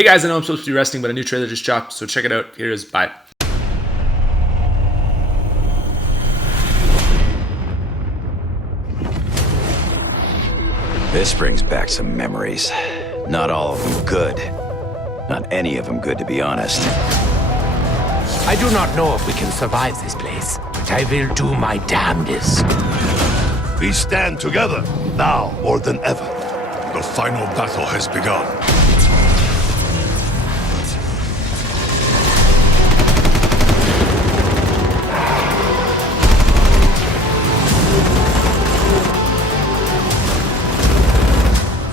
Hey guys, I know I'm supposed to be resting, but a new trailer just dropped, so check it out. Here it is. Bye. This brings back some memories. Not all of them good. Not any of them good, to be honest. I do not know if we can survive this place, but I will do my damnedest. We stand together, now more than ever. The final battle has begun.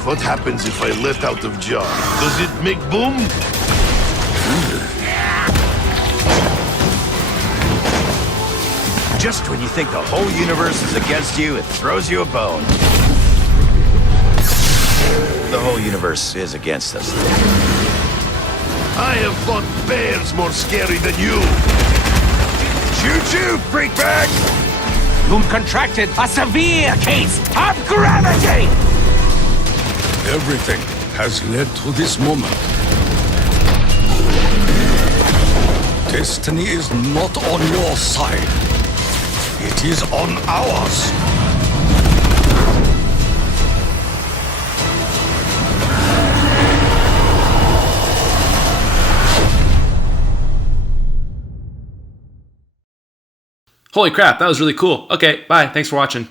What happens if I let out of jar? Does it make boom? Just when you think the whole universe is against you, it throws you a bone. The whole universe is against us. I have fought bears more scary than you. Choo-choo, freak bag! You contracted a severe case of gravity! Everything has led to this moment. Destiny is not on your side. It is on ours. Holy crap, that was really cool. Okay, bye. Thanks for watching.